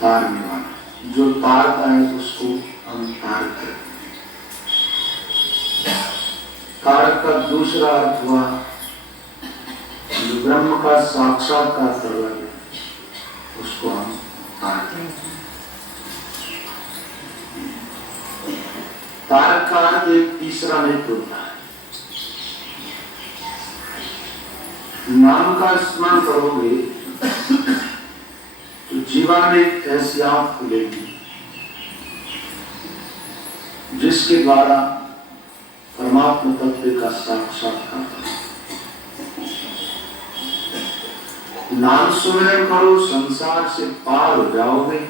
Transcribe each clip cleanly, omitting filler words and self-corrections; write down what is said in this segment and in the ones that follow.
तारने वाला, जो तारता है उसको हम तारक हैं। तारक का दूसरा अर्थ हुआ जो ब्रह्म का साक्षात्कार कर रहे हैं उसको हम तारक हैं। तारक का अर्थ एक तीसरा नेत्र होता है। नाम का स्मरण करोगे तो जीवन में एक ऐसी आंख खुलेगी जिसके द्वारा परमात्मा तत्व का साक्षात्कार करो। नाम सुमिरन करो, संसार से पार हो जाओगे,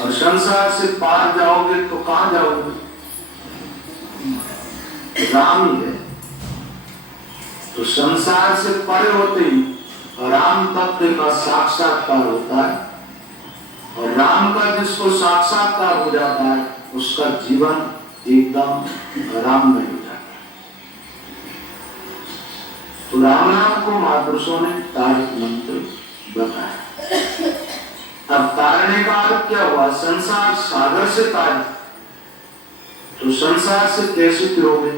और संसार से पार जाओगे तो कहां जाओगे? राम ही है। तो संसार से परे होते ही राम तत्व का साक्षात्कार होता है, और राम का जिसको साक्षात्कार हो जाता है उसका जीवन एकदम राममय हो जाता है। तो राम नाम को महापुरुषों ने तारक मंत्र बताया। अब तारने का अर्थ क्या हुआ? संसार सागर से तार, तो संसार से कैसे फिरोगे?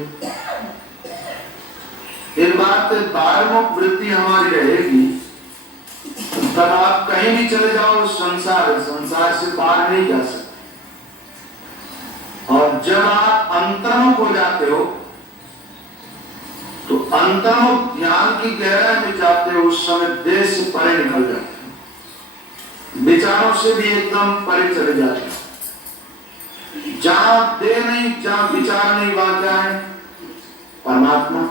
एक बात, बारमुख वृत्ति हमारी रहेगी तब आप कहीं भी चले जाओ, संसार से बाहर नहीं जा सकते। और जब आप अंतर्मुख हो जाते हो तो अंतर्मुख ध्यान की गहराई में जाते हो, उस समय देह से परे निकल जाते हो, विचारों से भी एकदम परे चले जाते हो। जहां देह नहीं, जहां विचार नहीं, वहां क्या है? परमात्मा।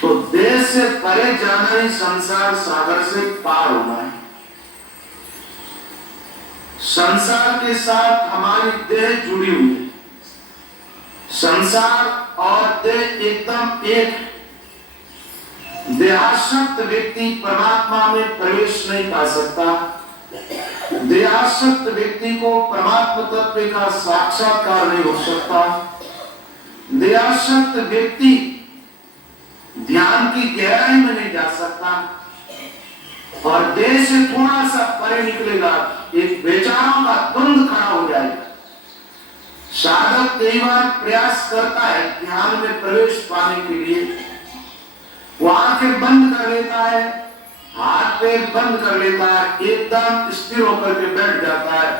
तो देह से परे जाना ही संसार सागर से पार होना है। संसार के साथ हमारी देह जुड़ी हुई है। संसार और देह एकदम एक। देहासक्त व्यक्ति परमात्मा में प्रवेश नहीं पा सकता। देहासक्त व्यक्ति को परमात्मा तत्व का साक्षात्कार नहीं हो सकता। देहासक्त व्यक्ति ध्यान की गहराई में नहीं जा सकता, और देह से थोड़ा सा परे निकलेगा, एक विचारों का द्वंद खड़ा हो जाएगा। साधक कई बार प्रयास करता है ध्यान में प्रवेश पाने के लिए, वो आंखें बंद कर लेता है, हाथ पैर बंद कर लेता है, एकदम स्थिर होकर के बैठ जाता है,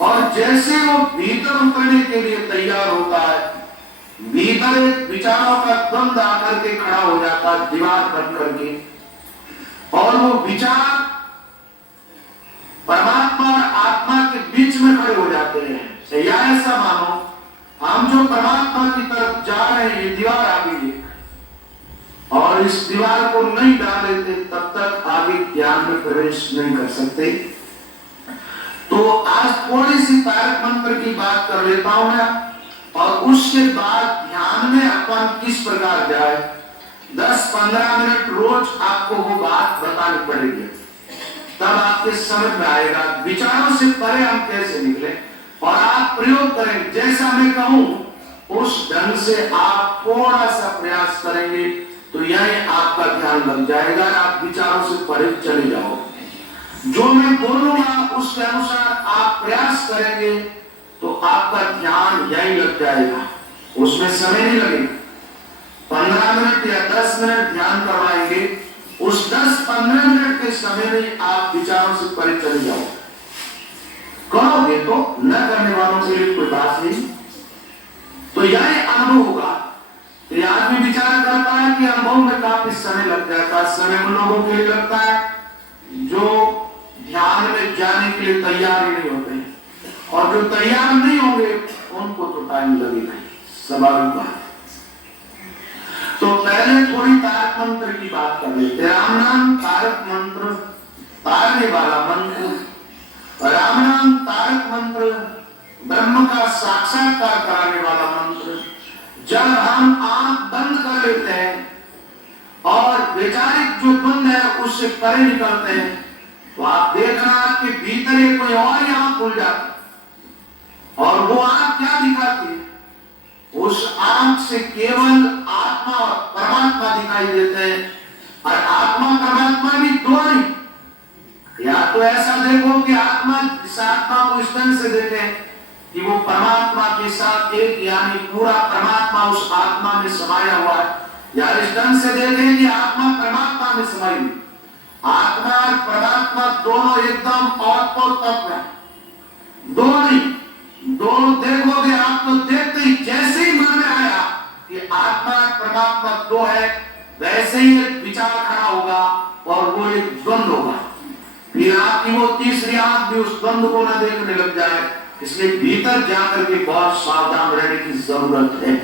और जैसे वो भीतर उतरने के लिए तैयार होता है, भीतर एक विचारों का द्वंद आकर के खड़ा हो जाता है, दीवार बन करके, और वो विचार परमात्मा और आत्मा के बीच में खड़े हो जाते हैं। या ऐसा मानो हम जो परमात्मा की तरफ जा रहे हैं, ये दीवार आ गई है, और इस दीवार को नहीं डाल लेते तब तक आगे ज्ञान में प्रवेश नहीं कर सकते। तो आज थोड़ी सी तारक मंत्र की बात कर लेता हूं मैं, और उसके बाद ध्यान में अपन किस प्रकार जाए। 10-15 मिनट रोज आपको वो बात बतानी पड़ेगी, तब आपके समझ में आएगा विचारों से परे हम कैसे निकले, और आप प्रयोग करें जैसा मैं कहूं उस ढंग से आप थोड़ा सा प्रयास करेंगे तो यही आपका ध्यान लग जाएगा, आप विचारों से परे चले जाओगे। जो मैं बोलूंगा उसके अनुसार आप प्रयास करेंगे तो आपका ध्यान यही लग जाएगा, उसमें समय नहीं लगेगा। 15 मिनट या 10 मिनट ध्यान करवाएंगे, उस 10-15 मिनट के समय में आप विचारों से परे चले जाओगे। करोगे तो, न करने वालों के लिए कोई बात नहीं। तो यही अनुभव होगा। तो आदमी विचार करता है कि अनुभव में काफी समय लग जाता है। समय उन लोगों के लिए लगता है जो ध्यान में जाने के लिए तैयार ही नहीं होते, और जो तैयार नहीं होंगे उनको तो टाइम लगेगा, स्वाभाविक बात है। तो पहले थोड़ी तारक मंत्र की बात कर लेते हैं। राम नाम तारक मंत्र, तारने वाला मंत्र। राम नाम तारक मंत्र ब्रह्म का साक्षात्कार कराने वाला मंत्र। जब हम आंख बंद कर लेते हैं और वैचारिक जो द्वंद है उससे परे निकलते हैं, तो आप देखना आपके भीतर एक कोई और ही आंख खुल जाती, और वो आंख क्या दिखाती है? उस आंख से केवल आत्मा और परमात्मा दिखाई देते हैं। और आत्मा परमात्मा भी दो नहीं, तो ऐसा देखो कि आत्मा इस आत्मा को इस ढंग से देखे कि वो परमात्मा के साथ एक, यानी पूरा परमात्मा उस आत्मा में समाया हुआ है, या इस ढंग से देखें कि आत्मा परमात्मा में समाई हुई। आत्मा और परमात्मा दोनों एकदम अद्भुत तत्व है, दो नहीं, दोनों देखोगे आप तो देखते ही जैसे ही मन में आया कि आत्मा और परमात्मा दो है, वैसे ही एक विचार खड़ा होगा और वो एक द्वंद्व होगा। फिर आपकी वो तीसरी आंख भी उस द्वंद्व को न देखने लग जाए। इसलिए भीतर जाकर के बहुत सावधान रहने की जरूरत है।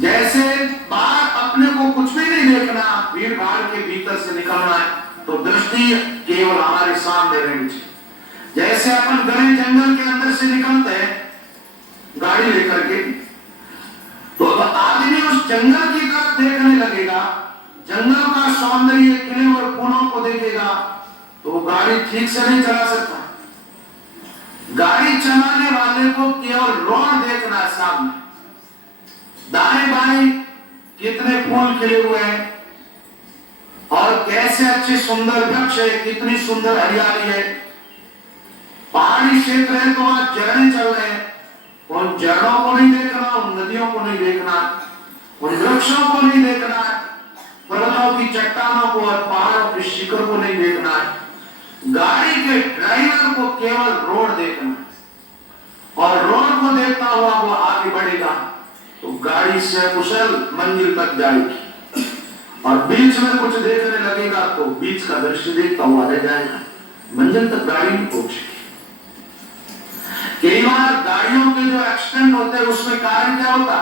जैसे बाहर अपने को कुछ भी नहीं देखना, भीड़ भाड़ के भीतर से निकलना है तो दृष्टि केवल हमारे सामने रहनी चाहिए। जैसे अपन घने जंगल के अंदर से निकलते हैं गाड़ी लेकर के, तो आदमी उस जंगल की तरफ देखने लगेगा, जंगल का सौंदर्य, किले और फूलों को देखेगा, तो वो गाड़ी ठीक से नहीं चला सकता। गाड़ी चलाने वाले को केवल रोड देखना है सामने, दाएं बाएं कितने फूल खिले हुए हैं और कैसे अच्छे सुंदर वृक्ष है, कितनी सुंदर हरियाली है। पहाड़ी क्षेत्र है तो वहां झरने चल रहे हैं, उन झरनों को नहीं देखना, उन नदियों को नहीं देखना, उन वृक्षों को नहीं देखना, पर्वतों की चट्टानों को और पहाड़ों के शिखर को नहीं देखना है। गाड़ी के ड्राइवर को केवल रोड देखना है और रोड को देखता हुआ वो आगे बढ़ेगा तो गाड़ी से कुशल मंजिल तक जाएगी। और बीच में कुछ देखने लगेगा तो बीच का दृश्य देखता हुआ रह जाएगा, मंजिल तक गाड़ी नहीं पहुंचेगी। कई बार गाड़ियों के जो एक्सीडेंट होते हैं उसमें कारण क्या होता,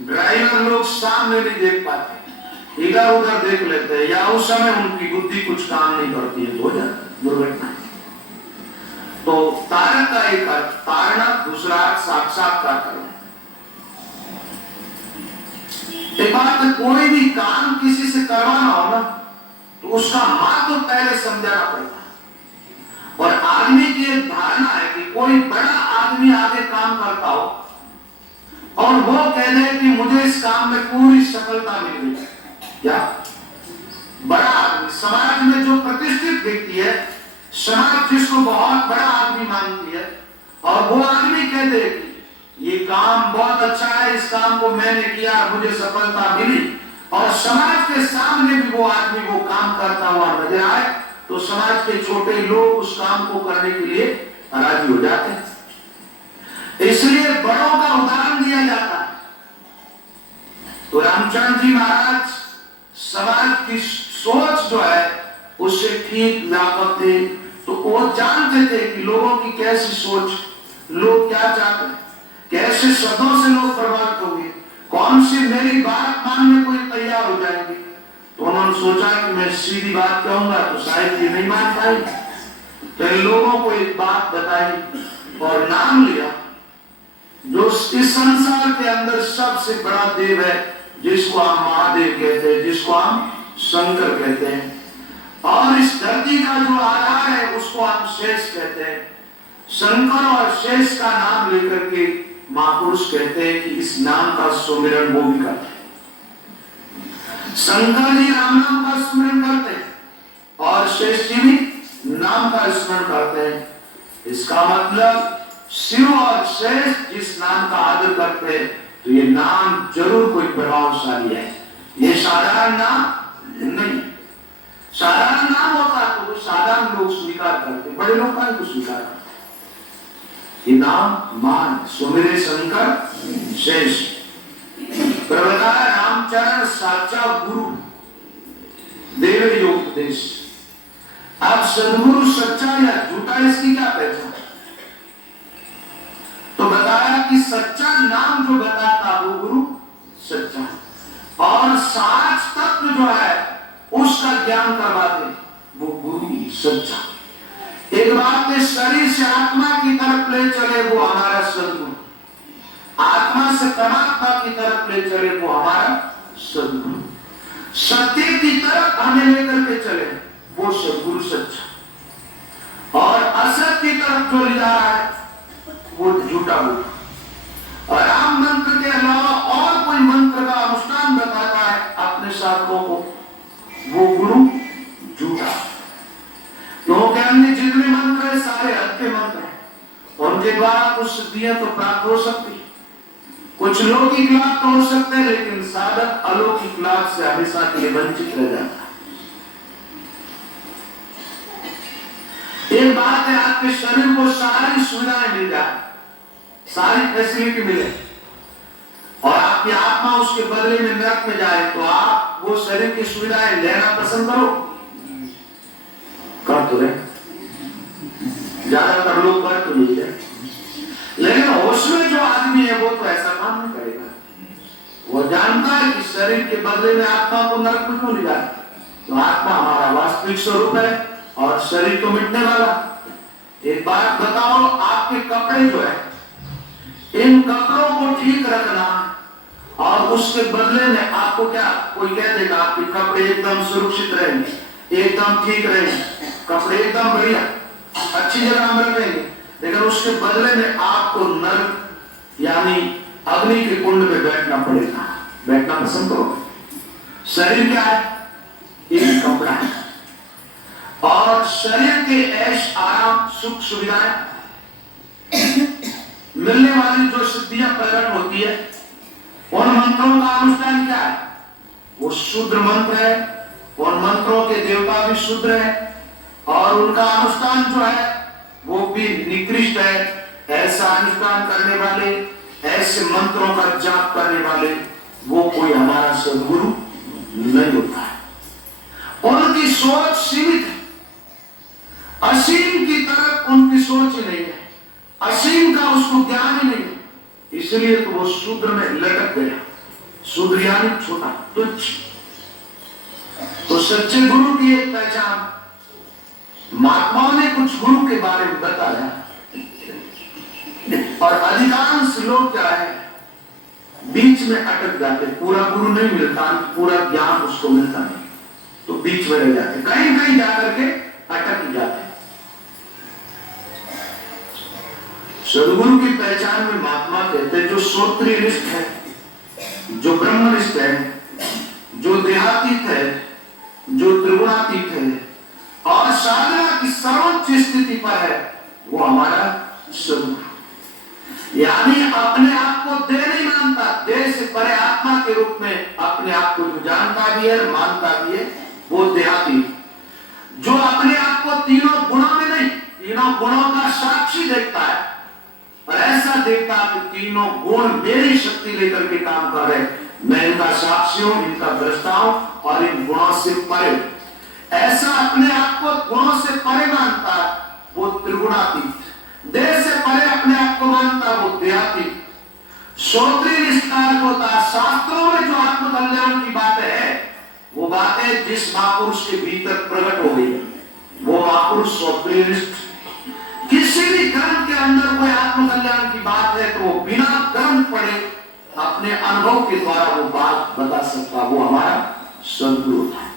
ड्राइवर लोग सामने नहीं देख पाते, इधर उधर देख लेते हैं, या उस समय उनकी बुद्धि कुछ काम नहीं करती है तो हो जाता दुर्घटना। तो तारक का एक अर्थ तारणा, दूसरा साक्षात्कार करना। एक बात, कोई भी काम किसी से करवाना हो ना तो उसका महत्व तो पहले समझाना पड़ेगा। और आदमी की एक धारणा है कि कोई बड़ा आदमी आगे काम करता हो और वो कह दे कि मुझे इस काम में पूरी सफलता मिल गई। क्या बड़ा आदमी, समाज में जो प्रतिष्ठित व्यक्ति है, समाज जिसको बहुत बड़ा आदमी मानती है, और वो आदमी कह दे कि ये काम बहुत अच्छा है, इस काम को मैंने किया, मुझे सफलता मिली, और समाज के सामने भी वो आदमी वो काम करता हुआ नजर आए, तो समाज के छोटे लोग उस काम को करने के लिए राजी हो जाते हैं। इसलिए बड़ों का उदाहरण दिया जाता है। तो रामचंद्र जी महाराज समाज की सोच जो है उससे ठीक व्यापक थे, तो वो जानते थे कि लोगों की कैसी सोच, लोग क्या चाहते हैं, कैसे शब्दों से लोग प्रभावित होंगे, कौन सी मेरी बात मानने को तैयार हो जाएंगे। तो उन्होंने सोचा कि मैं सीधी बात कहूंगा तो शायद ये नहीं मान पाएंगे, तो इन लोगों को एक बात बताई और नाम लिया जो इस संसार के अंदर सबसे बड़ा देव है, जिसको हम महादेव कहते हैं, जिसको हम शंकर कहते हैं, और इस धरती का जो आधार है उसको हम शेष कहते हैं। शंकर और शेष का नाम लेकर के महापुरुष कहते हैं कि इस नाम का सुमिरन वो भी करते हैं। शंकर जी राम नाम का स्मरण करते हैं और शेष जी भी नाम का स्मरण करते हैं। इसका मतलब शिव और शेष जिस नाम का आदर करते हैं तो ये नाम जरूर कोई प्रभावशाली है, ये साधारण नाम नहीं। साधारण नाम होता तो वो साधारण लोग स्वीकार करते, बड़े लोग का तो स्वीकार करते। ये नाम मान सुमिरे शंकर शेष प्रवतार रामचरण साचा गुरु देवे जो उपदेश। अब सदगुरु सच्चा या झूठा इसकी क्या पहचान? तो बताया कि सच्चा नाम जो बताता वो गुरु सच्चा, और साच तत्व जो है उसका ज्ञान करवाते वो गुरु ही सच्चा। एक बात है, शरीर से आत्मा की तरफ ले चले वो हमारा सदगुरु, आत्मा से परमात्मा की तरफ ले चले वो हमारा सदगुरु, सत्य की तरफ हमें लेकर के चले वो सदगुरु सच्चा, और असत की तरफ जो ले जा रहा है वो झूठा गुरु। और राम मंत्र के अलावा और कोई मंत्र का अनुष्ठान बताता है अपने साधकों को, वो गुरु झूठा। लोगों कहना सारे हद के मंत्र हैं, उनके द्वारा कुछ सिद्धियां तो प्राप्त हो सकती है, कुछ लौकिक लाभ तो हो सकते हैं, लेकिन साधक अलौकिक लाभ से हमेशा के लिए वंचित रह जाता है। एक बात है, आपके शरीर को सारी सुविधाएं मिल जाए, सारी फैसिलिटी मिले, और आपकी आत्मा उसके बदले में नरक में जाए, तो आप वो शरीर की सुविधाएं लेना पसंद करो? कर तो रहे, ज्यादातर लोग कर तो नहीं है, लेकिन उसमें जो आदमी है वो तो ऐसा काम नहीं करेगा। वो जानता है कि शरीर के बदले में आत्मा को नरक में क्यों ले जाए, तो आत्मा हमारा वास्तविक स्वरूप है और शरीर तो मिटने वाला। एक बात बताओ, आपके कपड़े जो है, इन कपड़ों को ठीक रखना और उसके बदले में आपको क्या कोई कह देगा आपके कपड़े एकदम सुरक्षित रहेंगे, एकदम ठीक रहेंगे, कपड़े एकदम बढ़िया अच्छी जगह हम रखेंगे, लेकिन उसके बदले में आपको नरक यानी अग्नि के कुंड में बैठना पड़ेगा। बैठना पसंद करोगे? शरीर क्या है? एक कपड़ा है, और शरीर के ऐश आराम सुख सुविधाएं मिलने वाली जो सिद्धियां प्रकट होती है, उन मंत्रों का अनुष्ठान क्या है? वो शुद्र मंत्र है, उन मंत्रों के देवता भी शुद्र है, और उनका अनुष्ठान जो है वो भी निकृष्ट है। ऐसा अनुष्ठान करने वाले, ऐसे मंत्रों का जाप करने वाले, वो कोई हमारा सद्गुरु नहीं होता है। उनकी सोच सीमित है, असीम की तरफ उनकी सोच ही नहीं है, असीम का उसको ज्ञान ही नहीं है, इसलिए तो वो शूद्र में लटक गया। शूद्र यानी छोटा, तुच्छ। तो सच्चे गुरु की एक पहचान, महात्माओं ने कुछ गुरु के बारे में बताया, और अधिकांश लोग क्या है, बीच में अटक जाते, पूरा गुरु नहीं मिलता, पूरा ज्ञान उसको मिलता नहीं, तो बीच में रह जाते, कहीं कहीं जाकर के अटक जाते। सदगुरु की पहचान में महात्मा कहते हैं जो श्रोत्रिय निष्ठ है, जो ब्रह्मनिष्ठ है, जो देहातीत है, जो त्रिगुणातीत है और साधना की सर्वोच्च स्थिति पर है, वो हमारा सदगुरु। यानी अपने आप को देह नहीं मानता, देह से परे आत्मा के रूप में अपने आप को जो जानता भी है, मानता भी है, वो देहातीत। जो अपने आप को तीनों गुणों में नहीं, तीनों गुणों का साक्षी देखता है, और ऐसा देखता है कि तीनों गुण मेरी शक्ति लेकर के काम कर रहे, मैं इनका साक्षी हूं, इनका दृष्टा हूं, और इन गुणों से परे, ऐसा अपने आप को गुणों से परे मानता, वो त्रिगुणातीत। देह से परे अपने आप को मानता, वो देहातीत। श्रोत्रिय निष्ठा होता, शास्त्रों में जो आत्म कल्याण की बातें है, वो बातें जिस महापुरुष के भीतर प्रकट हो गई है, वो महापुरुष श्रोत्रिय निष्ठ। किसी भी ग्रंथ के अंदर कोई आत्म कल्याण की बात है, तो वो बिना ग्रंथ पढ़े अपने अनुभव के द्वारा वो बात बता सकता, वो हमारा सद्गुरु होता है।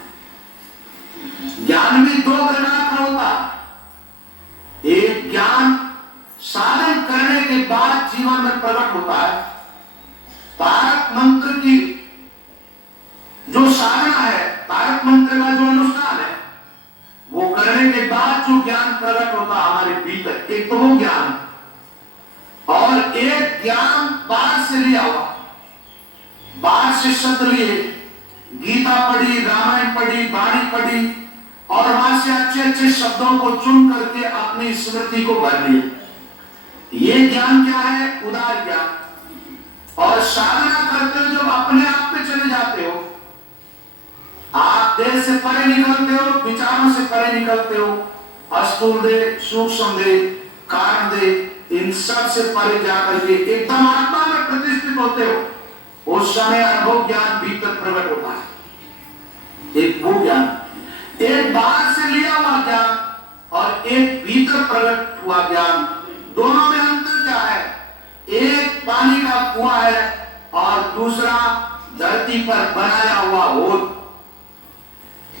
ज्ञान भी दो प्रकार का होता है, एक ज्ञान साधन करने के बाद जीवन में प्रकट होता है। तारक मंत्र की जो साधना है, तारक मंत्र का जो अनुष्ठान है, वो करने के बाद जो ज्ञान प्रकट होता हमारे भीतर, एक तो वो ज्ञान, और एक ज्ञान बाहर से लिया हुआ, बाहर से शब्द लिए, गीता पढ़ी, रामायण पढ़ी, वाणी पढ़ी, और वहां से अच्छे अच्छे शब्दों को चुन करके अपनी स्मृति को भर लिया। ये ज्ञान क्या है? उदार ज्ञान। और साधना करते हो जब अपने आप पे चले जाते हो, आप देह से परे निकलते हो, विचारों से परे निकलते हो, स्थूल देह, सूक्ष्म देह, कारण देह, इन सब से परे जाकर के एकदम आत्मा में प्रतिष्ठित होते हो, उस समय अनुभव ज्ञान भीतर प्रकट होता है। एक वो ज्ञान, एक बाहर से लिया हुआ ज्ञान और एक भीतर प्रकट हुआ ज्ञान, दोनों में अंतर क्या है? एक पानी का कुआं है और दूसरा धरती पर बनाया हुआ होल।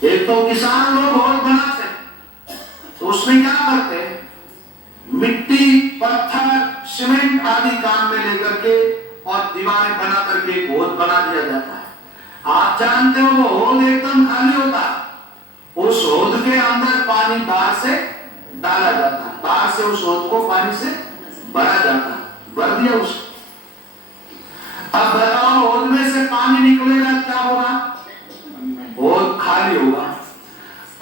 एक तो किसान लोग होल बनाते हैं, तो उसमें क्या करते हैं? मिट्टी, पत्थर, सीमेंट आदि काम में लेकर के और दीवारें बना करके एक होल बना दिया जाता है। आप जानते हो वो होल एकदम खाली होता है, उस होल के अंदर पानी बाहर से डाला जाता है, बाहर से उस होद को पानी से भरा जाता है, भर दिया उसको। अब बताओ होद में से पानी निकलेगा क्या होगा? होद खाली होगा।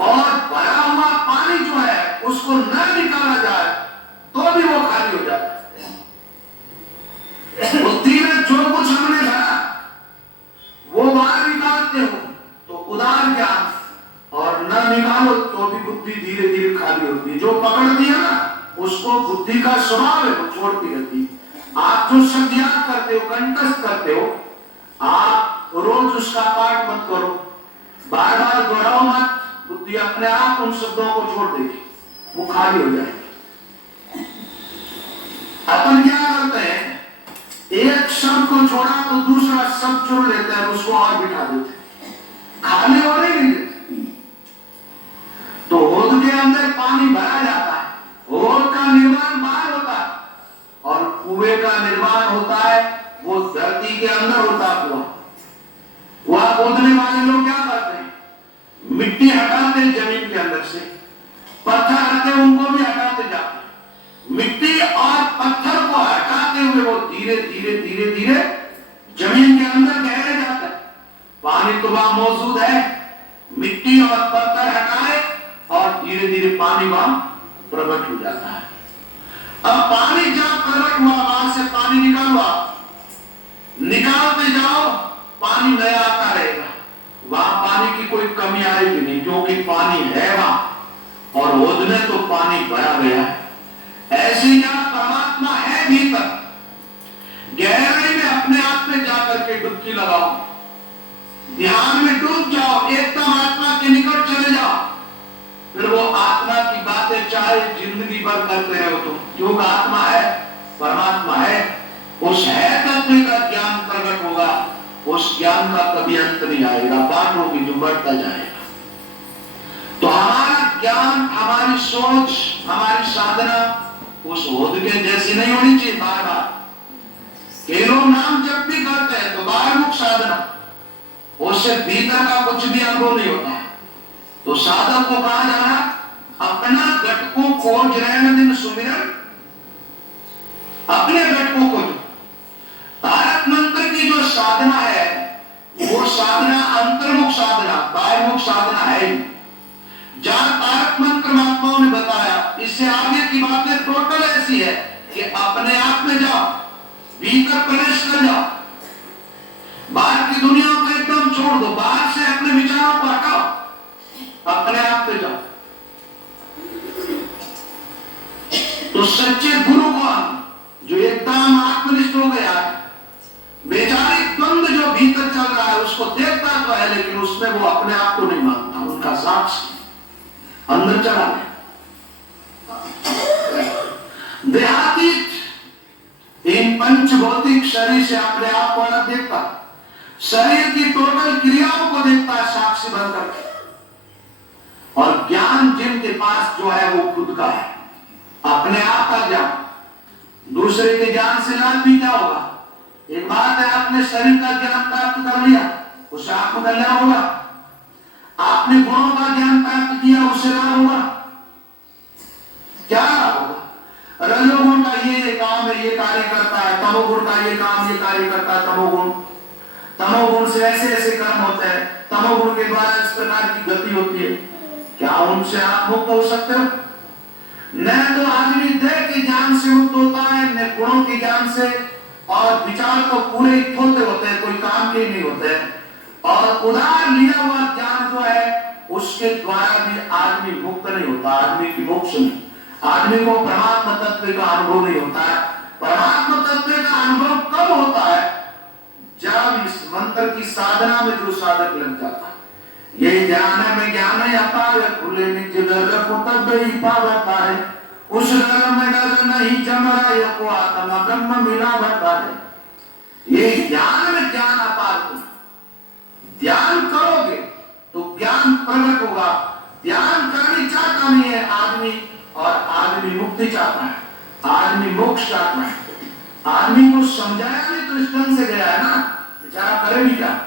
और भरा हुआ पानी जो है उसको न निकाला जाए तो भी वो खाली हो जाता है। बुद्धि में जो कुछ हमने भरा वो बाहर निकालते हो तो उदार ज्ञान, और न निकालो तो भी बुद्धि धीरे धीरे खाली होती है। जो पकड़ दिया ना उसको बुद्धि का स्वभाव है, वो छोड़ती रहती है। आप जो शब्द याद करते हो, कंठस्थ करते हो, आप रोज उसका पाठ मत करो, बार बार दोहराओ मत, बुद्धि अपने आप उन शब्दों को छोड़ देगी, वो खाली हो जाएगी। अपन क्या करते हैं, एक शब्द को छोड़ा तो दूसरा शब्द जोड़ लेते हैं, उसको और बिठा देते हैं, खाली हो नहीं देते। तो होद के अंदर पानी भरा जाता है, होद का निर्माण बाहर होता है, और कुएं का निर्माण होता है वो धरती के अंदर होता है। कुआ खोदने वाले लोग क्या करते हैं, मिट्टी हटाते हैं जमीन के अंदर से, पत्थर आते हैं उनको भी हटाते जाते हैं। मिट्टी और पत्थर को हटाते हुए वो धीरे धीरे धीरे धीरे जमीन के अंदर गहरे जाते हैं। पानी तो वहां मौजूद है, मिट्टी और पत्थर हटाए और धीरे धीरे पानी वहां प्रकट हो जाता है। अब पानी जब प्रकट हुआ, वहां से पानी निकालो, निकालते जाओ, पानी नया आता रहेगा, वहां पानी की कोई कमी आएगी नहीं, क्योंकि पानी है वहां और होद में तो पानी भरा गया है। ऐसे ही परमात्मा है भीतर, गहराई में अपने आप में जाकर के डुबकी लगाओ, ध्यान में डूब जाओ, एकदम आत्मा के निकट चले जाओ, फिर वो आत्मा की बातें चाहे जिंदगी भर करते रहो तुम, क्योंकि आत्मा है, परमात्मा है, उस है तत्व का ज्ञान प्रकट होगा, उस ज्ञान का कभी अंत नहीं आएगा, बात होगी जो बढ़ता जाएगा। तो हमारा ज्ञान, हमारी सोच, हमारी साधना उस होद के जैसी नहीं होनी चाहिए। बार बार केवल नाम जब भी करते हैं तो बाहरमुख साधना, उससे भीतर का कुछ भी अनुभव नहीं होता है। तो साधक को कहा जा रहा, अपना घट को खोज रहे दिन सुमिरन, अपने घट को खोज। तारक मंत्र की जो साधना है वो साधना अंतर्मुख साधना, बाह्यमुख साधना है। जहां तारक मंत्र महात्माओं ने बताया, इससे आगे की बातें टोटल ऐसी है कि अपने आप में जाओ, भीतर प्रवेश कर जाओ, बाहर की दुनिया को एकदम छोड़ दो, बाहर से अपने विचारों को हटाओ, अपने आप पे जाओ। तो सच्चे गुरु कौन? जो एकदम आत्मनिष्ठ हो गया, वैचारिक द्वंद जो भीतर चल रहा है उसको देखता तो है, लेकिन उसमें वो अपने आप को नहीं मानता, उनका साक्षी अंदर चला गया। देहातीत इन पंच भौतिक शरीर से अपने आप को अलग देखता, शरीर की टोटल क्रियाओं को देखता है साक्षी बनकर। और ज्ञान जिनके पास जो है वो खुद का है, अपने आप का ज्ञान, दूसरे के ज्ञान से लाभ भी क्या होगा? एक बात है, आपने शरीर का ज्ञान प्राप्त कर लिया, उससे आपको कल्याण होगा। आपने गुणों का ज्ञान प्राप्त किया, उससे लाभ होगा। क्या लाभ होगा? रजोगुण का ये काम है, ये कार्य करता है, तमोगुण का ये काम, ये कार्य करता है तमोगुण, तमोगुण से ऐसे ऐसे कर्म होते हैं, तमोगुण के द्वारा इस प्रकार की गति होती है। क्या उनसे आप मुक्त हो सकते हो? न तो आदमी देह के ज्ञान से मुक्त होता है, न गुणों के ज्ञान से, और विचार तो पूरे खोते होते हैं, कोई काम के नहीं होते हैं। और उधार लिया हुआ ज्ञान जो है उसके द्वारा भी आदमी मुक्त नहीं होता, आदमी की मोक्ष नहीं, आदमी को परमात्मा तत्व का अनुभव नहीं होता है। परमात्मा तत्व का अनुभव कब होता है? जब इस मंत्र की साधना में जो साधक लग जाता है। ये ज्ञान में ज्ञान अपार, खुले निज घर को तब ही पावता है, उस घर में डर नहीं जमराय को आत्मा ब्रह्म मिला बता है। ये ज्ञान में ज्ञान अपार, ध्यान करोगे तो ज्ञान प्रकट होगा। ध्यान करनी चाहता नहीं है आदमी, और आदमी मुक्ति चाहता है, आदमी मोक्ष चाहता है। आदमी को समझाया भी तो इस ढंग से गया है ना, बेचारा करेगी क्या?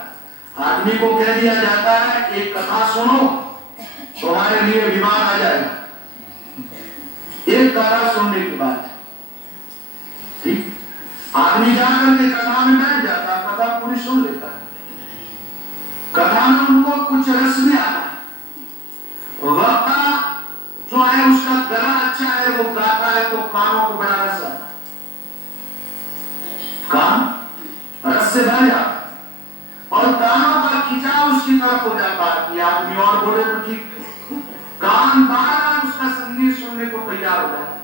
आदमी को कह दिया जाता है एक कथा सुनो, तुम्हारे लिए विमान आ जाएगा, एक गाना सुनने के बाद ठीक आदमी जाकर के कथा में बैठ जाता, कथा पूरी सुन लेता है, कथा में उनको कुछ रस में आता, वक्ता जो है उसका गला अच्छा है, वो गाता है तो कानों को बड़ा रस आता, कान रस से भर जाता और कानों का खिंचाव उसकी तरफ हो जाता है कि आदमी और बोले तो ठीक, कान बार उसका संगीत सुनने को तैयार हो जाता है।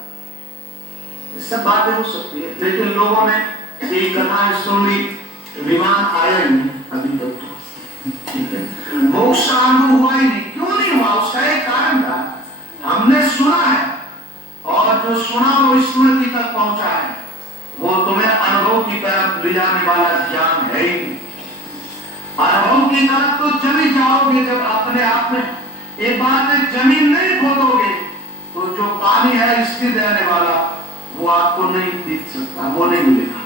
सब बातें हो सकती है, लेकिन लोगों ने ये कथाएं सुन ली, विमान आया ही नहीं अभी तक तो, मोक्ष का अनुभव हुआ ही नहीं। क्यों नहीं हुआ? उसका एक कारण था, हमने सुना है और जो सुना वो स्मृति तक पहुंचा है, वो तुम्हें अनुभव की तरफ ले जाने वाला ज्ञान है ही नहीं। अनुभव की तरफ तो चले जाओगे जब अपने आप में एक बात है, जमीन नहीं खोदोगे तो जो पानी है स्थिर रहने वाला वो आपको नहीं दिख सकता, वो नहीं मिलेगा।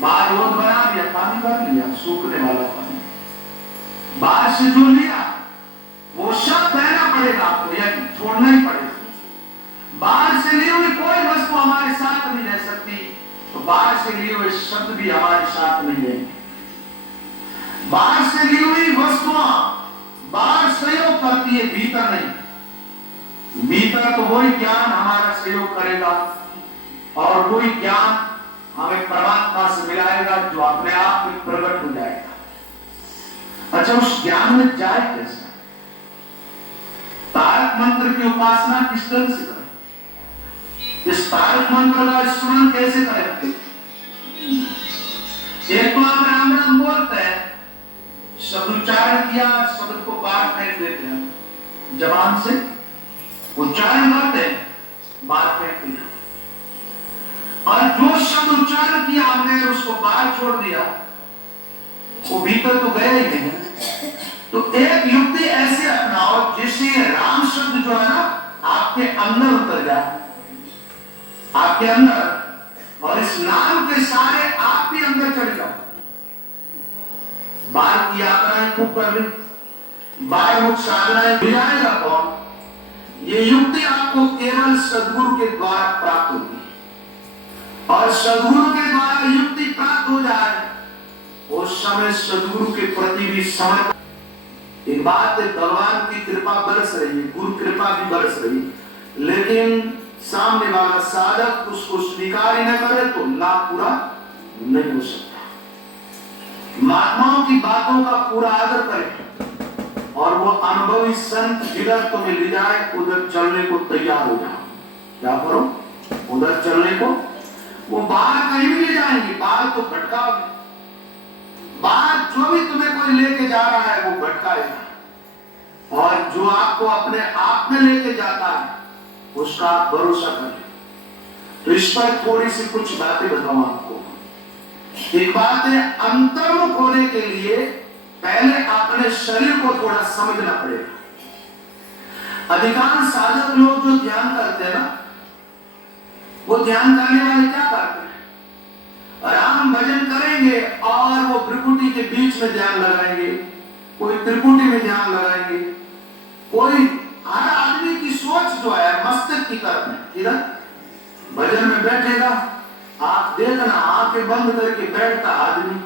बाहर रोड बना दिया, पानी भर लिया, सूखने वाला पानी, बाहर से जो लिया वो सब बहना पड़ेगा आपको या छोड़ना ही पड़ेगा। बाहर से ली हुई कोई वस्तु हमारे साथ नहीं रह सकती, तो बाहर से लिए हुए शब्द भी हमारे साथ नहीं रहेंगे। बाहर से ली हुई वस्तुआं बाहर सहयोग करती है, भीतर नहीं। भीतर तो वही ज्ञान हमारा सहयोग करेगा और वही ज्ञान हमें परमात्मा से मिलाएगा जो अपने आप में प्रकट हो जाएगा। अच्छा, उस ज्ञान में जाए कैसे? तारक मंत्र की उपासना किस तरह से करें? इस तारक मंत्र का स्मरण कैसे करें? एक तो आप राम राम बोलते हैं, शब्द उच्चारण किया, शब्द को बाहर फेंक देते हैं, जबान से उच्चारण करते हैं, बाहर फेंक दिया, और जो शब्द उच्चारण किया हमने उसको बाहर छोड़ दिया, वो भीतर तो गया ही नहीं। तो एक युक्ति ऐसे अपनाओ जिससे राम शब्द जो है ना आपके अंदर उतर जाए, आपके अंदर, और इस नाम के सारे आप भी अंदर चढ़ जाओ। बाहर की यात्राएं खूब कर ली, बाहर मुख साधनाएं मिलाएगा कौन? ये युक्ति आपको केवल सदगुरु के द्वारा प्राप्त होगी, और सदगुरु के द्वारा युक्ति प्राप्त हो जाए उस समय सदगुरु के प्रति भी समर्पण। एक बात है, भगवान की कृपा बरस रही है, गुरु कृपा भी बरस रही है, लेकिन सामने वाला साधक उसको स्वीकार ही न करे तो लाभ पूरा नहीं हो सकता। महात्माओं की बातों का पूरा आदर करें और वो अनुभवी संत जिधर तुम्हें ले जाए उधर चलने को तैयार हो जाओ। क्या करो? उधर चलने को। वो बाहर कहीं भी ले जाएंगे, बाहर तो भटकाओगे, बाहर जो भी तुम्हें कोई लेके जा रहा है वो भटकाएगा, और जो आपको अपने आप में लेके जाता है उसका भरोसा करें। तो इस पर थोड़ी सी कुछ बातें बताऊं आपको। एक बात है, अंतर्मुख होने के लिए पहले अपने शरीर को थोड़ा समझना पड़ेगा। अधिकांश साधक लोग जो ध्यान करते हैं ना, वो ध्यान करने वाले क्या करते हैं? राम भजन करेंगे और वो त्रिपुटी के बीच में ध्यान लगाएंगे, कोई त्रिपुटी में ध्यान लगाएंगे, कोई, हर आदमी की सोच जो है मस्तिष्क की तरफ है। इधर भजन में बैठेगा, आप देखना आंखें बंद करके बैठता आदमी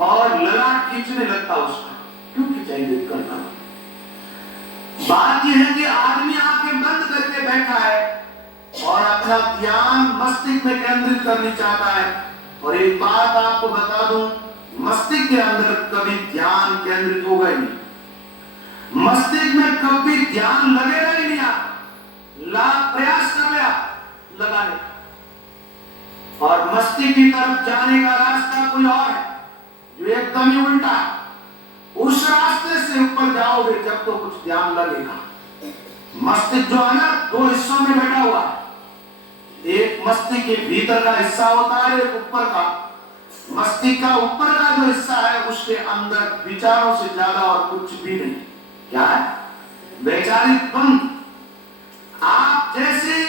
और ललाट खींचने लगता उसका। क्यों खिंचाई करता? बात यह है कि आदमी आंखें बंद करके बैठा है और अपना ध्यान मस्तिष्क में केंद्रित करनी चाहता है। और एक बात आपको बता दूं, मस्तिष्क के अंदर कभी ध्यान केंद्रित होगा ही नहीं, मस्तिष्क में कभी ध्यान लगेगा ही नहीं। आप प्रयास कर लिया लगाने का, और मस्तिष्क की तरफ जाने का रास्ता कोई और है जो एकदम ही उल्टा है। उस रास्ते से ऊपर जाओगे जब तो कुछ ध्यान लगेगा। मस्तिष्क जो है ना, दो हिस्सों में बैठा हुआ है। एक मस्तिष्क के भीतर का हिस्सा होता है, एक ऊपर का। मस्तिष्क का ऊपर का जो हिस्सा है उसके अंदर विचारों से ज्यादा और कुछ भी नहीं। क्या है? वैचारिक बंद। आप जैसे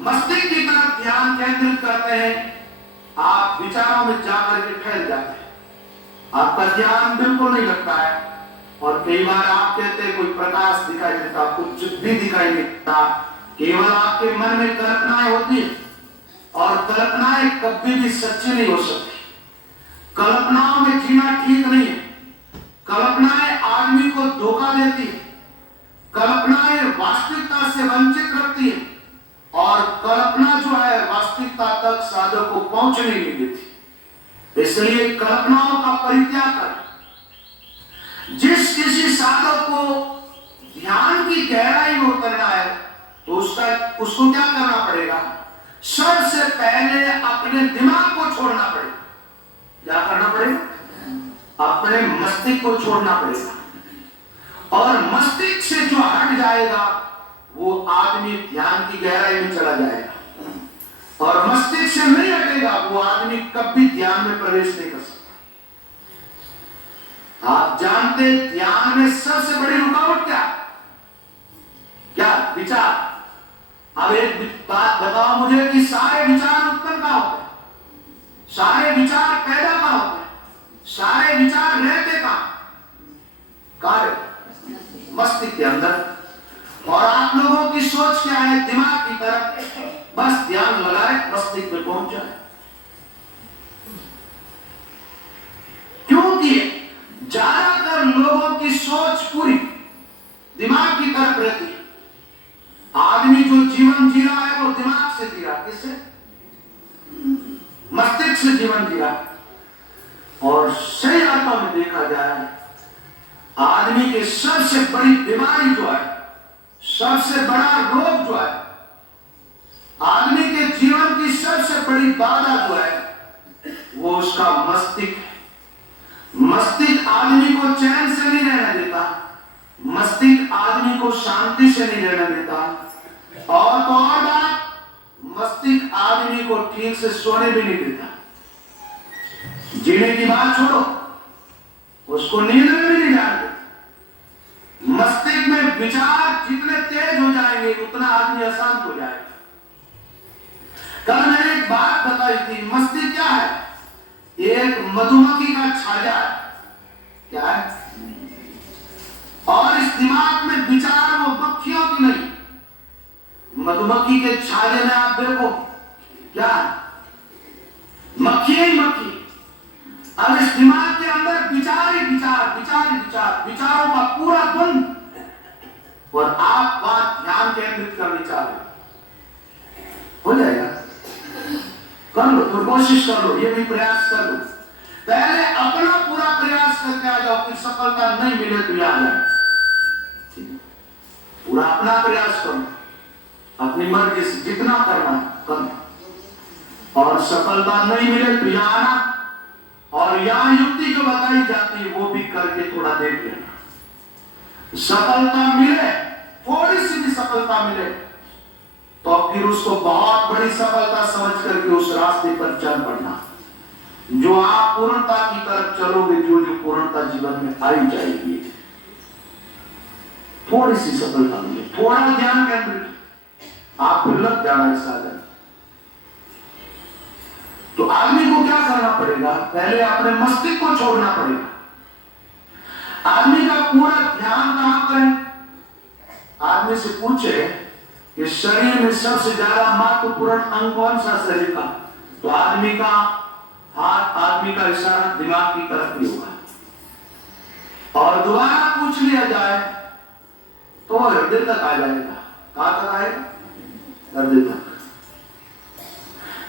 मस्तिष्क की तरफ ध्यान केंद्रित करते हैं, आप विचारों में जाकर के फैल जाते हैं, आपका ध्यान बिल्कुल नहीं लगता है। और कई बार आप कहते हैं कोई प्रकाश दिखाई देता, कुछ भी दिखाई नहीं देता, केवल आपके मन में कल्पनाएं होती है और कल्पनाएं कभी भी सच्ची नहीं हो सकती। कल्पनाओं में जीना ठीक नहीं है। कल्पनाएं आदमी को धोखा देती है। कल्पनाएं वास्तविकता से वंचित रखती है और कल्पना जो है वास्तविकता तक साधक को पहुंचने नहीं देती। इसलिए कल्पनाओं का परित्याग कर जिस किसी साधक को ध्यान की गहराई में उतरना है तो उसको क्या करना पड़ेगा? सबसे पहले अपने दिमाग को छोड़ना पड़ेगा। क्या करना पड़ेगा? अपने मस्तिष्क को छोड़ना पड़ेगा और मस्तिष्क से जो हट जाएगा वो आदमी ध्यान की गहराई में चला जाएगा और मस्तिष्क से नहीं हटेगा वो आदमी कभी ध्यान में प्रवेश नहीं कर सकता। आप जानते ध्यान में सबसे बड़ी रुकावट क्या? विचार। अब एक बात बताओ मुझे कि सारे विचार उत्पन्न कहां होते हैं? सारे विचार पैदा कहां होते हैं? सारे विचार रहते कहां? मस्तिष्क के अंदर। और आप लोगों की सोच क्या है? दिमाग की तरफ। बस ध्यान लगाए, मस्तिष्क में पहुंच जाए। क्योंकि ज्यादातर लोगों की सोच पूरी दिमाग की तरफ रहती है। आदमी जो जीवन जी रहा है वो दिमाग से जी रहा है। किससे? मस्तिष्क से जीवन जी रहा है। और सही अर्थों में देखा जाए आदमी की सबसे बड़ी बीमारी जो है, सबसे बड़ा रोग जो है, आदमी के जीवन की सबसे बड़ी बाधा जो है वो उसका मस्तिष्क है। मस्तिष्क आदमी को चैन से नहीं रहने देता। मस्तिष्क आदमी को शांति से नहीं रहने देता। और तो और बात, मस्तिष्क आदमी को ठीक से सोने भी नहीं देता। जीने की बात छोड़ो, उसको नींद में भी नहीं जाने देता। मस्तिष्क में विचार जितने तेज हो जाएंगे उतना आदमी अशांत हो जाएगा। कल मैंने एक बात बताई थी, मस्तिष्क क्या है? एक मधुमक्खी का छाजा है। क्या है? और इस दिमाग में विचार वो मक्खियों की नहीं, मधुमक्खी के छाजे में आप देखो क्या मक्खी ही मक्खी। अब इस दिमाग के अंदर विचार ही विचार, विचार ही विचार, विचारों का पूरा द्वंद। और आप वहां ध्यान केंद्रित करने चाह रहे हो जाएगा? कर लो, तो कोशिश कर लो, ये भी प्रयास कर लो। पहले अपना पूरा प्रयास करके आ जाओ, फिर सफलता नहीं मिले तो आ जाए। पूरा अपना प्रयास करो, अपनी मर्जी से जितना करना करना। और सफलता नहीं मिले तो यहां आना और यहां युक्ति जो बताई जाती है वो भी करके थोड़ा देख लेना। सफलता मिले, थोड़ी सी भी सफलता मिले तो फिर उसको बहुत बड़ी सफलता समझ करके उस रास्ते पर चल पड़ना जो आप पूर्णता की तरफ चलोगे, जो जो पूर्णता जीवन में आई जाएगी। थोड़ी सी सफलता मिले, थोड़ा ध्यान केंद्रित, आप लग जाना इस साधन। तो आदमी को क्या करना पड़ेगा? पहले अपने मस्तिष्क को छोड़ना पड़ेगा। आदमी का पूरा ध्यान कहां करें? आदमी से पूछे कि शरीर में सबसे ज्यादा महत्वपूर्ण अंग कौन सा शरीर का, तो आदमी का हाथ, आदमी का इशारा दिमाग की तरफ ही होगा। और दोबारा पूछ लिया जाए तो हृदय तक आ जाएगा। कहां तक आएगा? हृदय तक।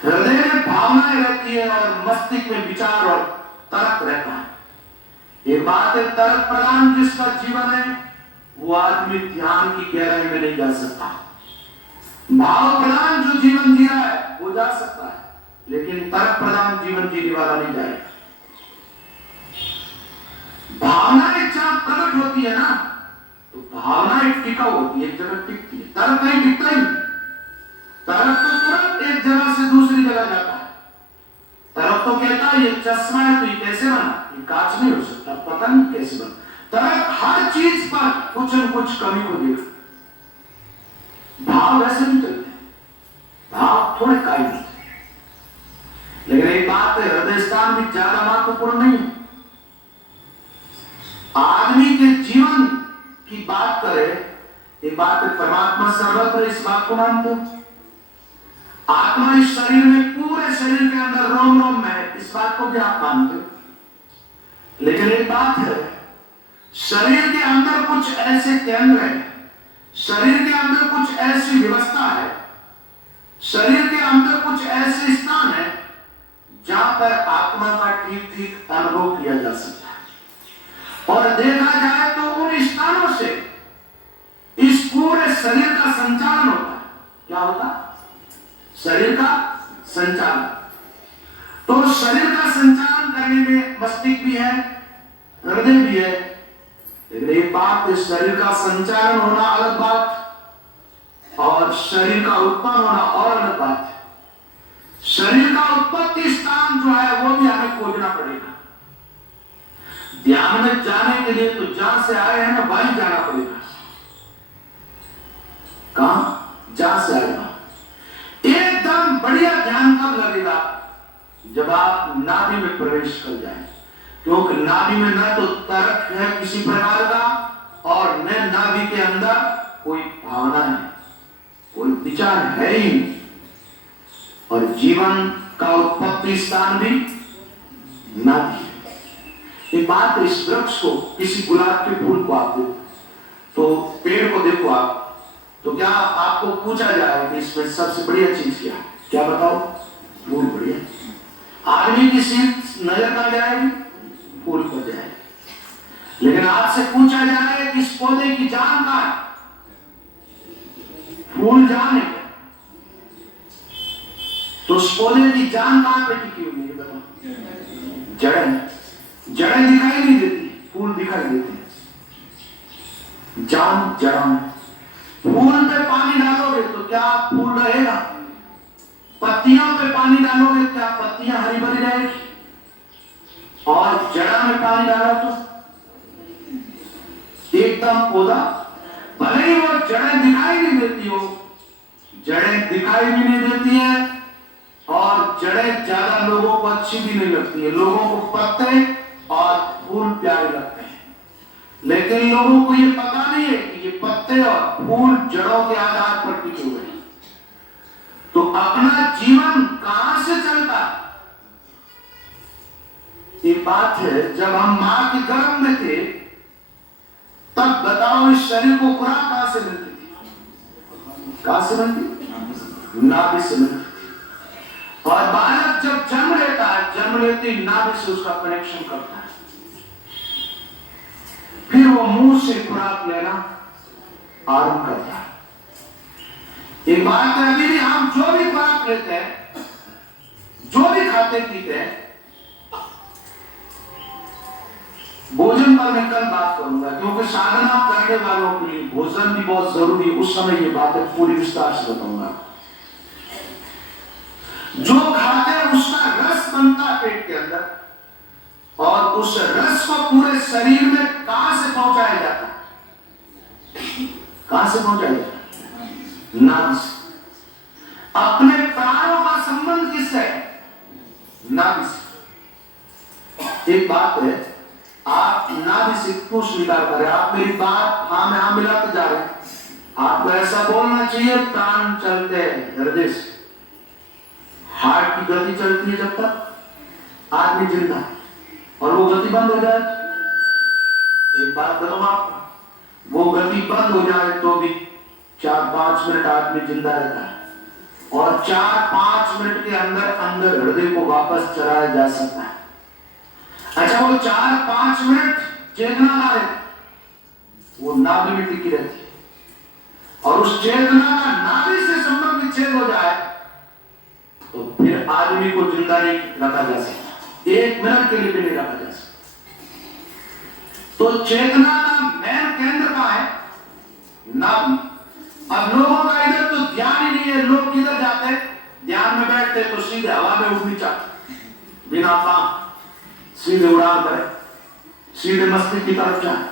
हृदय में भावनाएं रहती है और मस्तिष्क में विचार और तर्क रहता है। ये बात है, तर्क प्रधान जिसका जीवन है वो आदमी ध्यान की गहराई में नहीं जा सकता। भाव प्रधान जो जीवन जी रहा है वो जा सकता है, लेकिन तर्क प्रधान जीवन जीने वाला नहीं जाएगा। भावनाएं जहां प्रकट होती है ना, तो भावनाएं टिकाऊ होती है, एक जगह टिकती है। तर्क नहीं टिकता ही। तर्क तो तुरंत एक जगह से दूसरी जगह जाता है। तर्क तो कहता है ये चश्मा है तो ये कैसे बना, ये कांच नहीं हो सकता, पता नहीं कैसे बना। तर्क हर चीज पर कुछ न कुछ कमी को देखता। भाव वैसे नहीं चलते, भाव थोड़े कायम होते। लेकिन एक बात है, हृदय स्थान भी ज्यादा महत्वपूर्ण नहीं है। आदमी के जीवन की बात करें, ये बात परमात्मा सर्वत्र इस बात को मानते हो? आत्मा इस शरीर में, पूरे शरीर के अंदर रोम रोम में है, इस बात को भी आप मानते हो। लेकिन एक बात है, शरीर के अंदर कुछ ऐसे केंद्र हैं, शरीर के अंदर कुछ ऐसी व्यवस्था है, शरीर के अंदर कुछ ऐसे स्थान है जहां पर आत्मा का ठीक ठीक अनुभव किया जा सकता है। और देखा जाए तो उन स्थानों से इस पूरे शरीर का संचालन होता है। क्या होता? शरीर का संचालन। तो शरीर का संचालन करने में मस्तिष्क भी है, हृदय भी है। लेकिन एक बात, इस शरीर का संचालन होना अलग बात और शरीर का उत्पन्न होना और अलग बात है। शरीर का उत्पत्ति स्थान जो है वो भी हमें खोजना पड़ेगा। ध्यान में जाने के लिए तो जहां से आए हैं ना वहीं जाना पड़ेगा। कहां? जहां से आए वहां। एकदम बढ़िया ध्यान कब लगेगा? जब आप नाभि में प्रवेश कर जाए, क्योंकि नाभि में न तो तर्क है किसी प्रकार का और न नाभि के अंदर कोई भावना है, कोई विचार है ही नहीं। और जीवन का उत्पत्ति स्थान भी नाभि है। एक बात, इस वृक्ष को, किसी गुलाब के फूल को आप देखो, तो पेड़ को देखो आप, तो क्या आपको पूछा जाए कि इसमें सबसे बढ़िया चीज क्या है? क्या बताओ? फूल बढ़िया। आदमी की सीट नजर आ जाएगी, फूल को जाएगी। लेकिन आपसे पूछा जाए कि इस पौधे की जान कहां है? फूल जान है। तो उस पौधे की जान कहां पे टिकी हुई है? बताओ। जड़ें। जड़ें दिखाई नहीं देती, फूल दिखाई देते हैं। जान जड़ा में। फूल पे पानी डालोगे तो क्या फूल रहेगा? पत्तियों पे पानी डालोगे क्या पत्तियां हरी भरी रहेगी? और जड़ा में पानी डालो तो एकदम पौधा, भले ही वो जड़ें दिखाई नहीं देती हो, जड़ें दिखाई भी नहीं देती है और जड़ें ज्यादा लोगों को अच्छी भी नहीं लगती है। लोगों को पत्ते और फूल प्यारे लगते हैं, लेकिन लोगों को ये पता नहीं है कि ये पत्ते और फूल जड़ों के आधार पर टिके हुए हैं। तो अपना जीवन कहां से चलता है? ये बात है, जब हम मां के गर्भ में थे तब बताओ इस शरीर को खुराक कहां से मिलती थी? कहां से मिलती? नाभि से मिलती। और बालक जब जन्म लेता है, जन्म लेते ही नाभि से उसका कनेक्शन करता है, फिर वो मुंह से खुराक लेना आरंभ करता है। एक बात है, अभी भी हम जो भी खुराक लेते हैं, जो भी खाते पीते हैं, भोजन पर मैं कल बात करूंगा, क्योंकि साधना करने वालों के लिए भोजन भी बहुत जरूरी है। उस समय ये बातें पूरी विस्तार से बताऊंगा। जो खाते हैं उसका रस बनता है पेट के अंदर, और उस रस को पूरे शरीर में कहां से पहुंचाया जाता है? कहां से पहुंचाया जाता है? नाभि से। अपने प्राणों का संबंध किससे है? नाभि से। एक बात है, आप नाभि से क्यों स्वीकार करें? आप मेरी बात हाँ में हाँ मिलाते जा रहे हैं। आपको ऐसा बोलना चाहिए, प्राण चलते हैं हृदय से। हार्ट की गति चलती है जब तक आदमी जिंदा है, और वो गति बंद हो जाए, एक बात बताऊं आपको, वो गति बंद हो जाए तो भी 4-5 मिनट आदमी जिंदा रहता है, और 4-5 मिनट के अंदर अंदर हृदय को वापस चलाया जा सकता है। अच्छा, वो 4-5 मिनट चेतना ना रहे, वो नाभि में टिकी रहती है, और उस चेतना का नाभि से संबंध विच्छेद हो जाए तो फिर आदमी को जिंदा नहीं रखा जा सकता, 1 मिनट के लिए भी नहीं रखा जा सकता। तो चेतना का मेन केंद्र कहां है? नाभि। अब लोगों का इधर तो ध्यान ही नहीं है। लोग किधर जाते हैं? ध्यान में बैठते तो सीधे हवा में उड़नी चाहते, बिना काम, सीधे उड़ान करें, सीधे मस्तिष्क की तरफ जाए।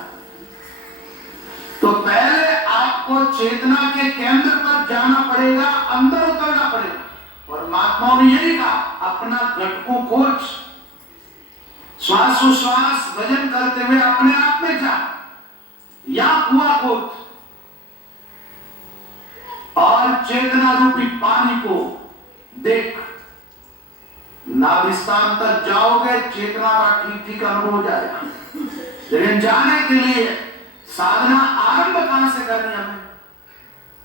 तो पहले आपको चेतना के केंद्र पर जाना पड़ेगा, अंदर उतरना पड़ेगा। और महात्माओं ने यही कहा, अपना घटकों खोज, श्वासोश्वास वजन करते हुए अपने आप में जा, या कुआ खोद। और चेतना रूपी पानी को देख नाभिस्थान तक जाओगे, चेतना का ठीक ठीक अनुभव हो जाएगा। लेकिन जाने के लिए साधना आरंभ कहां से करनी हमें?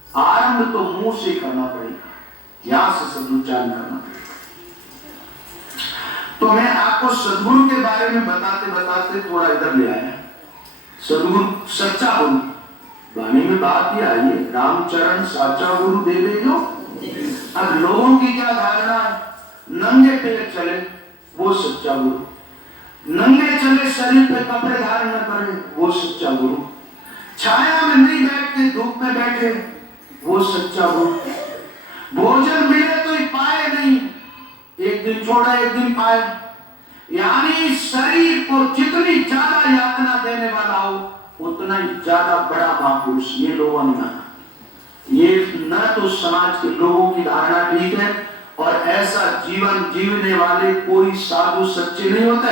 आरंभ तो मुंह से करना पड़ेगा, यहां से सदुच्चारण करना पड़ेगा। तो मैं आपको सदगुरु के बारे में बताते बताते थोड़ा इधर ले आया। सदगुरु सच्चा गुरु, वाणी में बात ही आई है, रामचरण साचा गुरु देवे जो। अब लोगों की क्या धारणा है? नंगे पैर चले वो सच्चा गुरु, नंगे चले शरीर पे कपड़े धारण न करे वो सच्चा गुरु, छाया में नहीं बैठते धूप में बैठे वो सच्चा गुरु, भोजन मिले तो ही पाए नहीं, एक दिन छोड़ा एक दिन पाए। यानी शरीर को जितनी ज्यादा यातना देने वाला हो उतना ही ज्यादा बड़ा महापुरुष। ये लोगों ने माना, ये न तो समाज के लोगों की धारणा ठीक है, और ऐसा जीवन जीवने वाले कोई साधु सच्चे नहीं होते।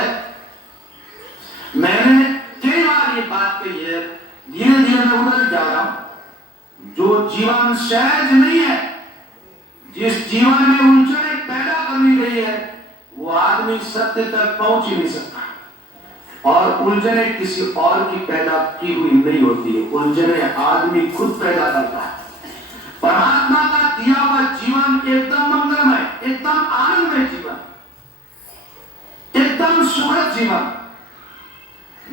मैंने कई बार ये बात कही है, धीरे धीरे मैं उधर जा रहा हूं। जो जीवन सहज नहीं है, जिस जीवन में उलझने पैदा करनी गई है, वो आदमी सत्य तक पहुंच ही नहीं सकता। और उलझने किसी और की पैदा की हुई नहीं होती है, उलझने आदमी खुद पैदा करता है। परमात्मा का दिया हुआ जीवन एकदम मंगलमय, एकदम आनंदमय जीवन, एकदम सुखद जीवन।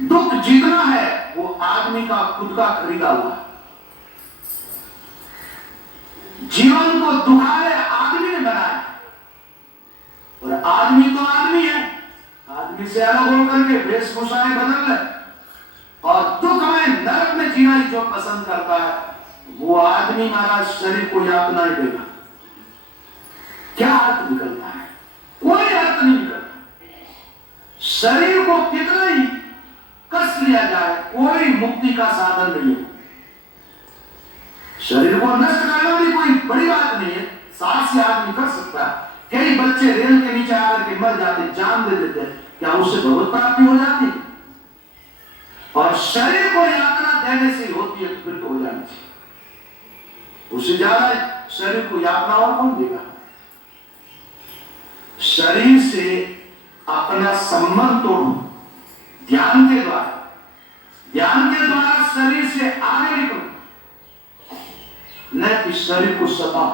दुख जितना है वो आदमी का खुद का खरीदा हुआ। जीवन को दुखाए आदमी ने बनाया, और आदमी तो आदमी है, आदमी से अलग होकर के वेशभूषाएं बदल ले, और दुख में नरक में जीना ही जो पसंद करता है वो आदमी महाराज शरीर को यातना ही देगा। क्या अर्थ निकलता है? कोई अर्थ नहीं निकलता। शरीर को कितना ही कस लिया जाए, कोई मुक्ति का साधन नहीं है। शरीर को नष्ट करना भी कोई बड़ी बात नहीं है, साहस से आदमी कर सकता है। कई बच्चे रेल के नीचे आकर के मर जाते, जान दे देते, क्या उससे भगवत प्राप्ति हो जाती? और शरीर को यातना देने से होती है तो फिर तो हो जानी चाहिए। उससे ज्यादा शरीर को यातना और कौन देगा? शरीर से अपना संबंध तोड़ो ध्यान के द्वारा, ध्यान के द्वारा शरीर से आगे निकलो, न कि शरीर को सताओ।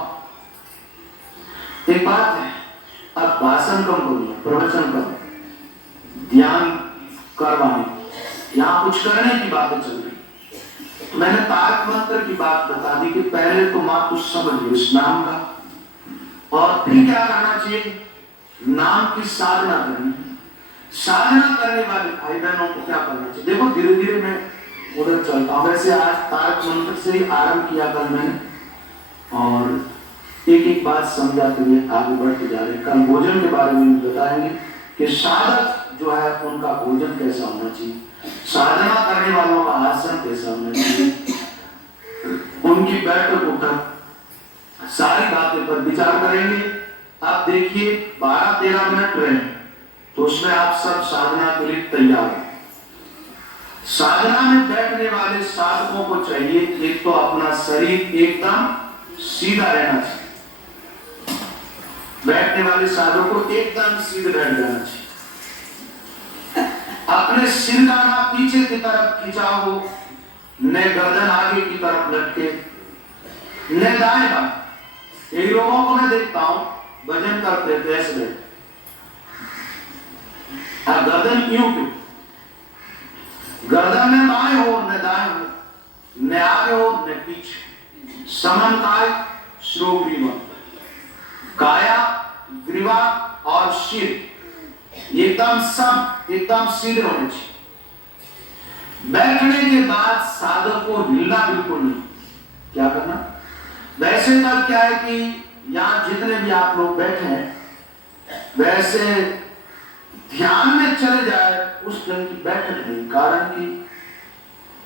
एक बात है, अब भाषण कम करो, प्रवचन करो, ध्यान करवाने, यहां कुछ करने की बातें चल रही। तो मैंने तारक मंत्र की बात बता दी कि पहले तो मां कुछ समझ लो इस नाम का, और फिर क्या करना चाहिए? नाम की साधना करनी। साधना करने वाले भाई बहनों को क्या करना चाहिए? देखो धीरे धीरे मैं उधर चलता हूं। वैसे आज तारक मंत्र से ही आरंभ किया कल मैंने, और एक एक बात समझाते हुए आगे बढ़ते जा रहे हैं। कल भोजन के बारे में बताएंगे कि साधक जो है उनका भोजन कैसा होना चाहिए, साधना करने वालों का आसन कैसा होना चाहिए, उनकी बैठक उठक, सारी बातें पर विचार करेंगे। आप देखिए 12-13 मिनट रहे तो उसमें आप सब साधना के लिए तैयार हैं। साधना में बैठने वाले साधकों को चाहिए एक तो अपना शरीर एकदम सीधा रहना चाहिए, बैठने वाले साधकों को एकदम सीधे बैठ जाना चाहिए। अपने सिर का ना पीछे की तरफ खिंचा हो, न गर्दन आगे की तरफ लटके, न दाएं बाएं। यही लोगों को मैं देखता हूं भजन करते थे ऐसे बैठ, गर्दन क्यों क्यों? गर्दन में बाएं हो न दाएं हो, न आगे हो न पीछे, समन काय श्रोग्रीव, काया ग्रीवा और सिर एकदम सम, एकदम सीधे होने चाहिए। बैठने के बाद साधक को हिलना बिल्कुल नहीं। क्या करना? वैसे तब क्या है कि यहां जितने भी आप लोग बैठे हैं वैसे ध्यान में चले जाए उस ढंग की बैठक नहीं। कारण कि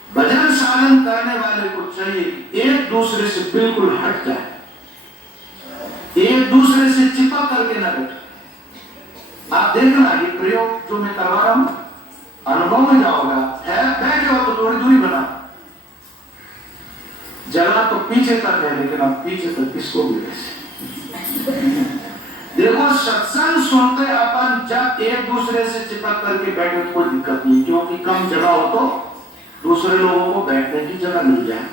भजन साधन करने वाले को चाहिए एक दूसरे से बिल्कुल हट जाए, एक दूसरे से चिपक करके न बैठे। आप देखना ये प्रयोग जो मैं करवा रहा हूं अनुभव में जाओगा। बैठे हो तो थोड़ी दूरी बना, जगह तो पीछे तक है, लेकिन अब पीछे तक किसको भी वैसे। देखो सत्संग सुनते अपन जब एक दूसरे से चिपक करके बैठे तो कोई दिक्कत नहीं, क्योंकि कम जगह हो तो दूसरे लोगों को बैठने की जगह मिल जाए।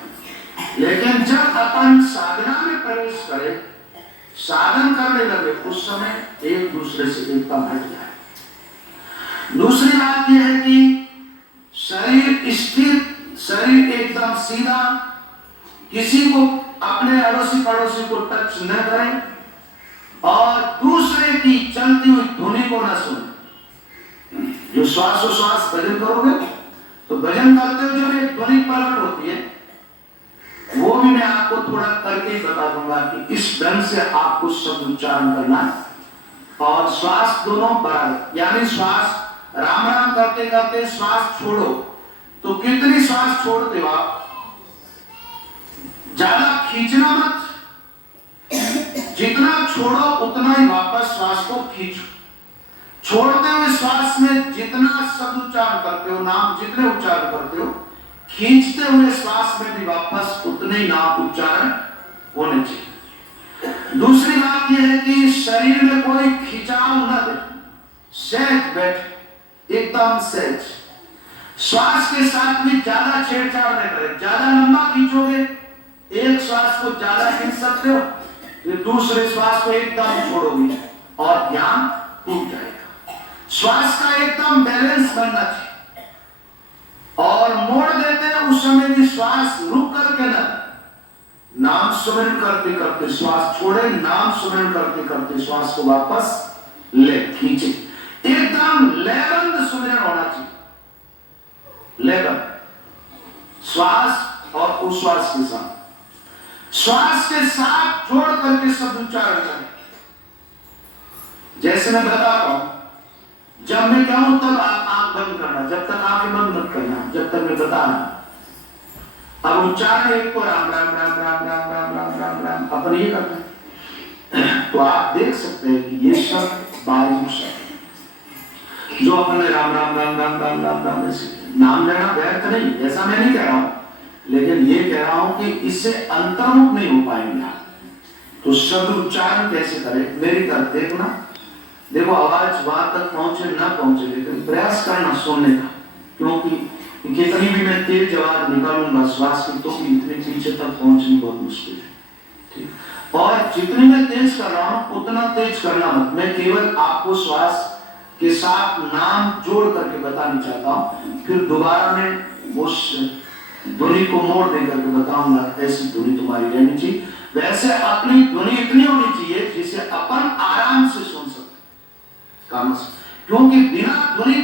लेकिन जब अपन साधना में प्रवेश करें, साधन करने लगे, उस समय एक दूसरे से एकदम हट जाए। दूसरी बात यह है कि शरीर स्थिर, शरीर एकदम सीधा, किसी को अपने अड़ोसी पड़ोसी को टच न करें और दूसरे की चलती हुई ध्वनि को न सुने। जो श्वासोश्वास भजन करोगे तो भजन करते हुए जो एक ध्वनि प्रकट होती है, वो भी मैं आपको थोड़ा करके ही बता दूंगा कि इस ढंग से आपको शब्द उच्चारण करना है। और श्वास दोनों बराबर, यानी श्वास राम राम करते करते श्वास छोड़ो तो कितनी श्वास छोड़ते हो आप? ज्यादा खींचना मत, जितना छोड़ो उतना ही वापस श्वास को खींचो। छोड़ते हुए श्वास में जितना शब्द उच्चारण करते हो, नाम जितने उच्चारण करते हो, खींचते हुए श्वास में भी वापस उतने ही नाम उच्चारण होने चाहिए। दूसरी बात यह है कि शरीर में कोई खिंचाव न दे, सहज बैठ, एकदम सहज। श्वास के साथ भी ज्यादा छेड़छाड़ न करें। ज्यादा लंबा खींचोगे, एक श्वास को ज्यादा खींच सकते हो, फिर दूसरे श्वास को एकदम छोड़ोगे और ध्यान टूट जाएगा। श्वास का एकदम बैलेंस बनना चाहिए। और मोड़ देते हैं उस समय भी श्वास रुक करके ना, नाम सुमरण करते करते श्वास छोड़े, नाम सुमरण करते करते श्वास को वापस ले खींचे। एकदम लयबद्ध सुमरण होना चाहिए, लयबद्ध, श्वास और उच्छ्वास के साथ, श्वास के साथ जोड़ करके शब्द उच्चारण करें। जैसे मैं बताता हूं, जब मैं कहूं तब आप आंख बंद करना, जब तक आंखें बंद मत करना, जब तक मैं बता रहा। अब उच्चारण एक को राम राम राम राम राम राम राम राम राम अपन ये करते हैं, तो आप देख सकते हैं कि ये शब्द बाजू शब्द जो अपन ने राम राम राम राम राम राम राम नाम लेना व्यर्थ नहीं, ऐसा मैं नहीं कह रहा हूं, लेकिन ये कह रहा हूं कि इससे अंतर्मुख नहीं हो पाएंगे आप। तो शब्द उच्चारण कैसे करें, मेरी तरफ देखना। देखो आवाज वहां तक पहुंचे ना पहुंचे, लेकिन प्रयास करना सुनने का, क्योंकि कितनी भी मैं तेज आवाज निकालूंगा श्वास की तो भी इतने पीछे तक पहुंचनी बहुत मुश्किल है, ठीक। और जितनी मैं तेज कर रहा हूं उतना तेज करना मत, मैं केवल आपको श्वास के साथ नाम जोड़ करके बताना चाहता हूं, फिर दोबारा मैं उस ध्वनि को मोड़ देकर के बताऊंगा, ऐसी ध्वनि तुम्हारी रहनी चाहिए। वैसे अपनी ध्वनि इतनी होनी चाहिए जिसे अपन आराम से सुन सकते, क्योंकि बिना ध्वनि